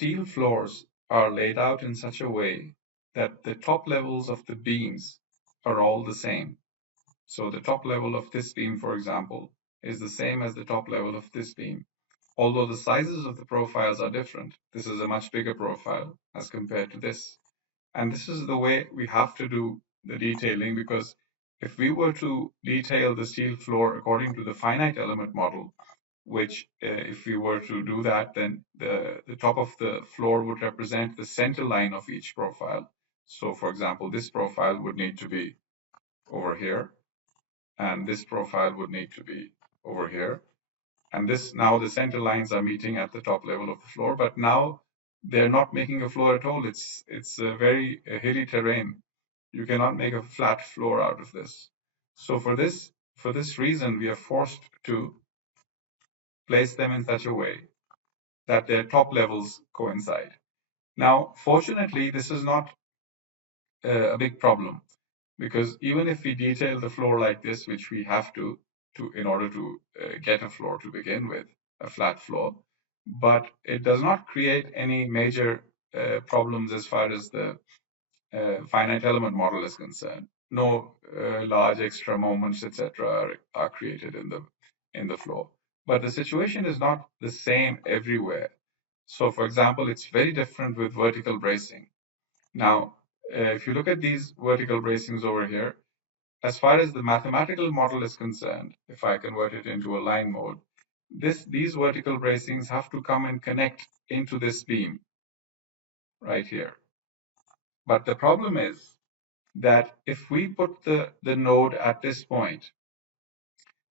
steel floors are laid out in such a way that the top levels of the beams are all the same. So the top level of this beam, for example, is the same as the top level of this beam. Although the sizes of the profiles are different, this is a much bigger profile as compared to this. And this is the way we have to do the detailing, because if we were to detail the steel floor according to the finite element model, which if we were to do that, then the top of the floor would represent the center line of each profile. So for example, this profile would need to be over here, and this profile would need to be over here. And this, now the center lines are meeting at the top level of the floor, but now they're not making a floor at all. It's a very hilly terrain. You cannot make a flat floor out of this. So for this reason, we are forced to place them in such a way that their top levels coincide. Now, fortunately, this is not a big problem, because even if we detail the floor like this, which we have to in order to get a floor to begin with, a flat floor, but it does not create any major problems as far as the finite element model is concerned. No large extra moments, etc., are created in the floor. But the situation is not the same everywhere. So, for example, it's very different with vertical bracing. Now, if you look at these vertical bracings over here, as far as the mathematical model is concerned, if I convert it into a line mode, these vertical bracings have to come and connect into this beam right here. But the problem is that if we put the node at this point,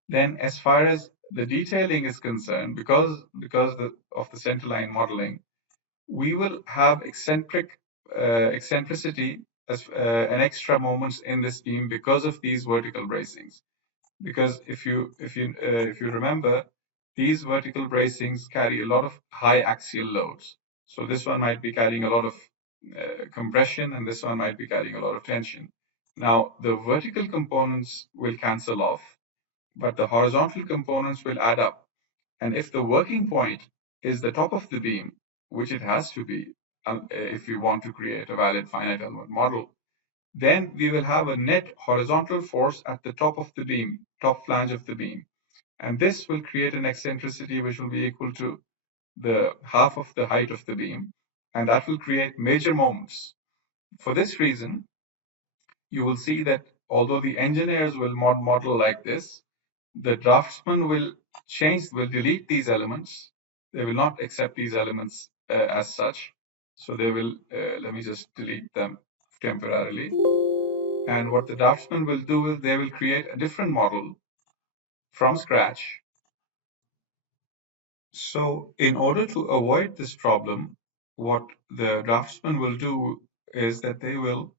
then as far as the detailing is concerned, because of the centerline modeling, we will have eccentricity as an extra moments in this beam because of these vertical bracings. Because if you remember, these vertical bracings carry a lot of high axial loads. So this one might be carrying a lot of compression, and this one might be carrying a lot of tension. Now, the vertical components will cancel off, but the horizontal components will add up. And if the working point is the top of the beam, which it has to be if we want to create a valid finite element model, then we will have a net horizontal force at the top of the beam, top flange of the beam. And this will create an eccentricity which will be equal to the half of the height of the beam. And that will create major moments. For this reason, you will see that although the engineers will model like this, the draftsman will delete these elements. They will not accept these elements as such. So they will, let me just delete them temporarily. And what the draftsman will do is they will create a different model from scratch. So in order to avoid this problem, what the draftsman will do is that they will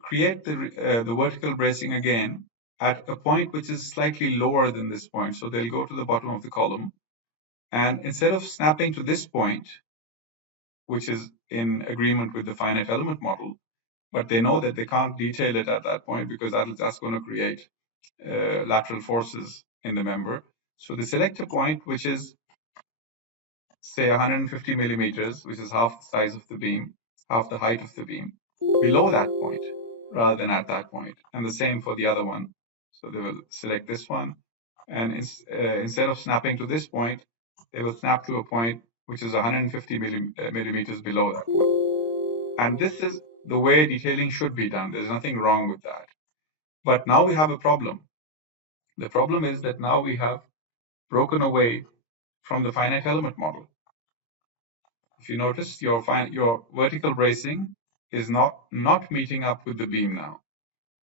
create the vertical bracing again at a point which is slightly lower than this point. So they'll go to the bottom of the column, and instead of snapping to this point, which is in agreement with the finite element model, but they know that they can't detail it at that point because that's going to create lateral forces in the member. So they select a point which is, say, 150 millimeters, which is half the size of the beam, half the height of the beam, below that point rather than at that point. And the same for the other one. So they will select this one, and instead of snapping to this point, they will snap to a point which is 150 millimeters below that point. And this is the way detailing should be done. There's nothing wrong with that. But now we have a problem. The problem is that now we have broken away from the finite element model. If you notice, your vertical bracing is not meeting up with the beam now.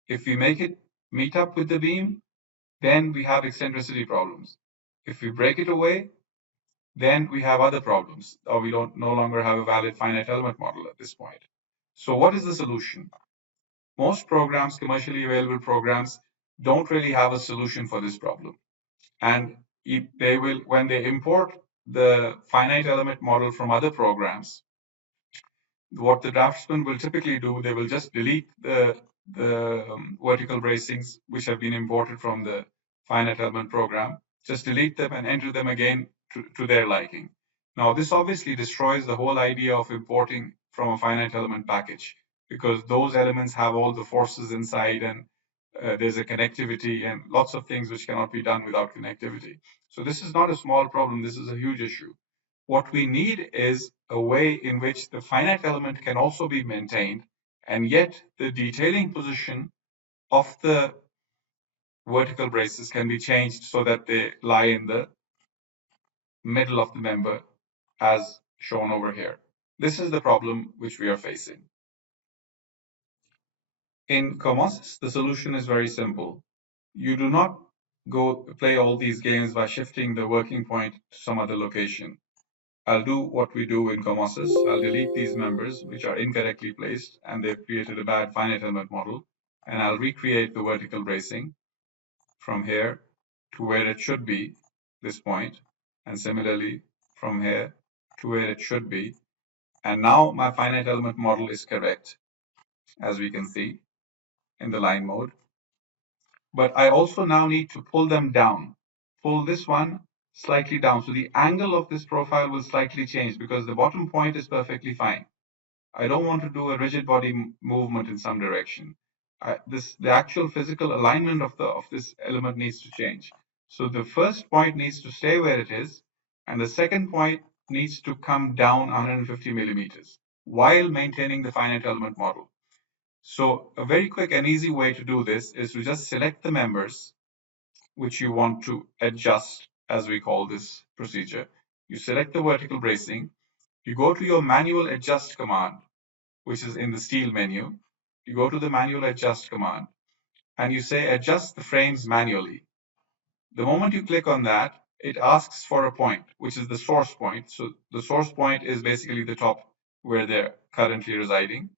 If we make it meet up with the beam, then we have eccentricity problems. If we break it away, then we have other problems, or we don't no longer have a valid finite element model at this point. So what is the solution? Most programs, commercially available programs, don't really have a solution for this problem. And they will, when they import the finite element model from other programs, what the draftsman will typically do, they will just delete the vertical bracings which have been imported from the finite element program, just delete them and enter them again to their liking. Now, this obviously destroys the whole idea of importing from a finite element package, because those elements have all the forces inside, and there's a connectivity and lots of things which cannot be done without connectivity. So this is not a small problem. This is a huge issue. What we need is a way in which the finite element can also be maintained, and yet the detailing position of the vertical braces can be changed so that they lie in the middle of the member as shown over here. This is the problem which we are facing. In Comosys, the solution is very simple. You do not go play all these games by shifting the working point to some other location. I'll do what we do in Comosys. I'll delete these members which are incorrectly placed and they've created a bad finite element model, and I'll recreate the vertical bracing from here to where it should be, this point, and similarly from here to where it should be. And now my finite element model is correct, as we can see in the line mode. But I also now need to pull them down, pull this one slightly down. So the angle of this profile will slightly change because the bottom point is perfectly fine. I don't want to do a rigid body movement in some direction. The actual physical alignment of this element needs to change. So the first point needs to stay where it is, and the second point needs to come down 150 millimeters while maintaining the finite element model. So a very quick and easy way to do this is to just select the members which you want to adjust, as we call this procedure. You select the vertical bracing, you go to your manual adjust command, which is in the steel menu. You go to the manual adjust command and you say adjust the frames manually. The moment you click on that, it asks for a point, which is the source point. So the source point is basically the top where they're currently residing.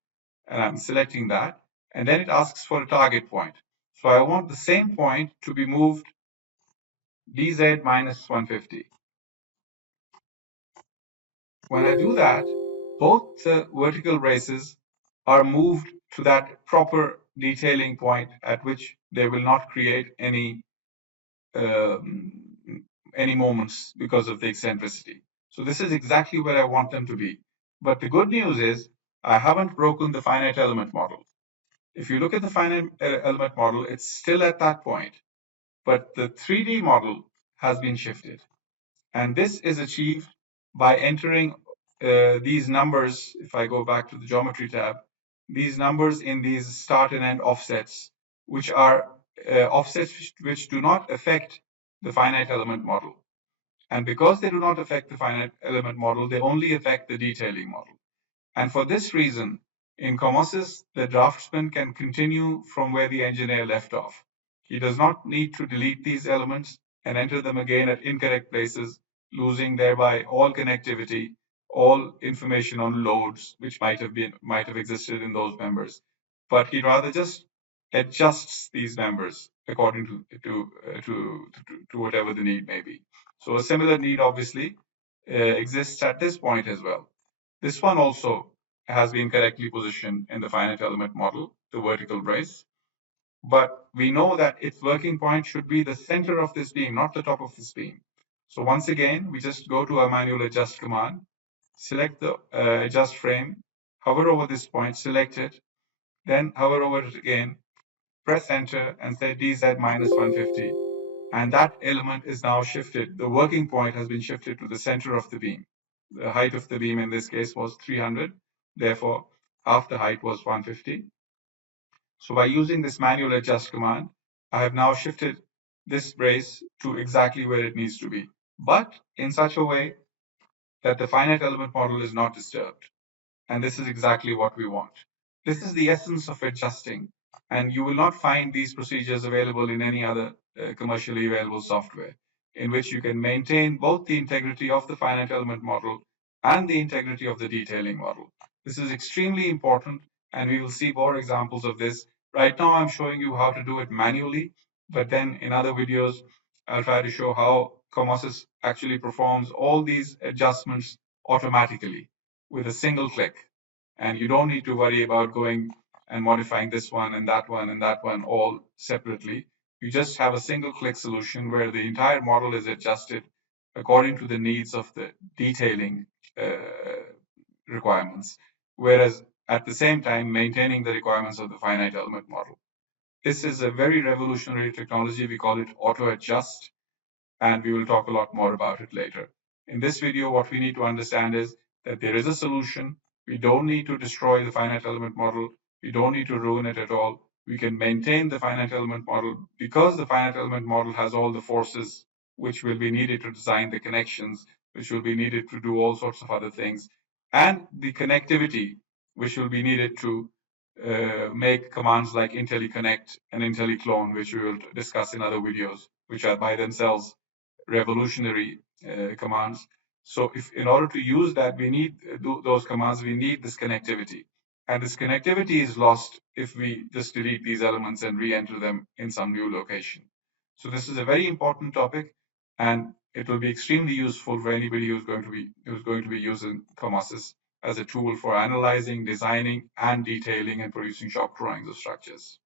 And I'm selecting that. And then it asks for a target point. So I want the same point to be moved DZ minus 150. When I do that, both the vertical braces are moved to that proper detailing point at which they will not create um, any moments because of the eccentricity. So this is exactly where I want them to be. But the good news is I haven't broken the finite element model. If you look at the finite element model, it's still at that point, but the 3D model has been shifted. And this is achieved by entering these numbers. If I go back to the geometry tab, these numbers in these start and end offsets, which are offsets which do not affect the finite element model. And because they do not affect the finite element model, they only affect the detailing model. And for this reason, in Comosys, the draftsman can continue from where the engineer left off. He does not need to delete these elements and enter them again at incorrect places, losing thereby all connectivity, all information on loads which might have existed in those members. But he rather just adjusts these members according to whatever the need may be. So a similar need obviously exists at this point as well. This one also has been correctly positioned in the finite element model, the vertical brace. But we know that its working point should be the center of this beam, not the top of this beam. So once again, we just go to our manual adjust command, select the adjust frame, hover over this point, select it, then hover over it again, press enter and say DZ minus 150. And that element is now shifted. The working point has been shifted to the center of the beam. The height of the beam in this case was 300. Therefore, half the height was 150. So by using this manual adjust command, I have now shifted this brace to exactly where it needs to be, but in such a way that the finite element model is not disturbed. And this is exactly what we want. This is the essence of adjusting, and you will not find these procedures available in any other commercially available software, in which you can maintain both the integrity of the finite element model and the integrity of the detailing model. This is extremely important, and we will see more examples of this. Right now, I'm showing you how to do it manually, but then in other videos, I'll try to show how Comosys actually performs all these adjustments automatically with a single click. And you don't need to worry about going and modifying this one and that one and that one all separately. You just have a single click solution where the entire model is adjusted according to the needs of the detailing requirements, whereas at the same time maintaining the requirements of the finite element model. This is a very revolutionary technology. We call it auto adjust, and we will talk a lot more about it later. In this video, what we need to understand is that there is a solution. We don't need to destroy the finite element model. We don't need to ruin it at all. We can maintain the finite element model because the finite element model has all the forces which will be needed to design the connections, which will be needed to do all sorts of other things, and the connectivity which will be needed to make commands like IntelliConnect and IntelliClone, which we will discuss in other videos, which are by themselves revolutionary commands. So if in order to use that, we need those commands, we need this connectivity. And this connectivity is lost if we just delete these elements and re-enter them in some new location. So this is a very important topic, and it will be extremely useful for anybody who's going to be using Comosys as a tool for analyzing, designing, and detailing and producing shop drawings of structures.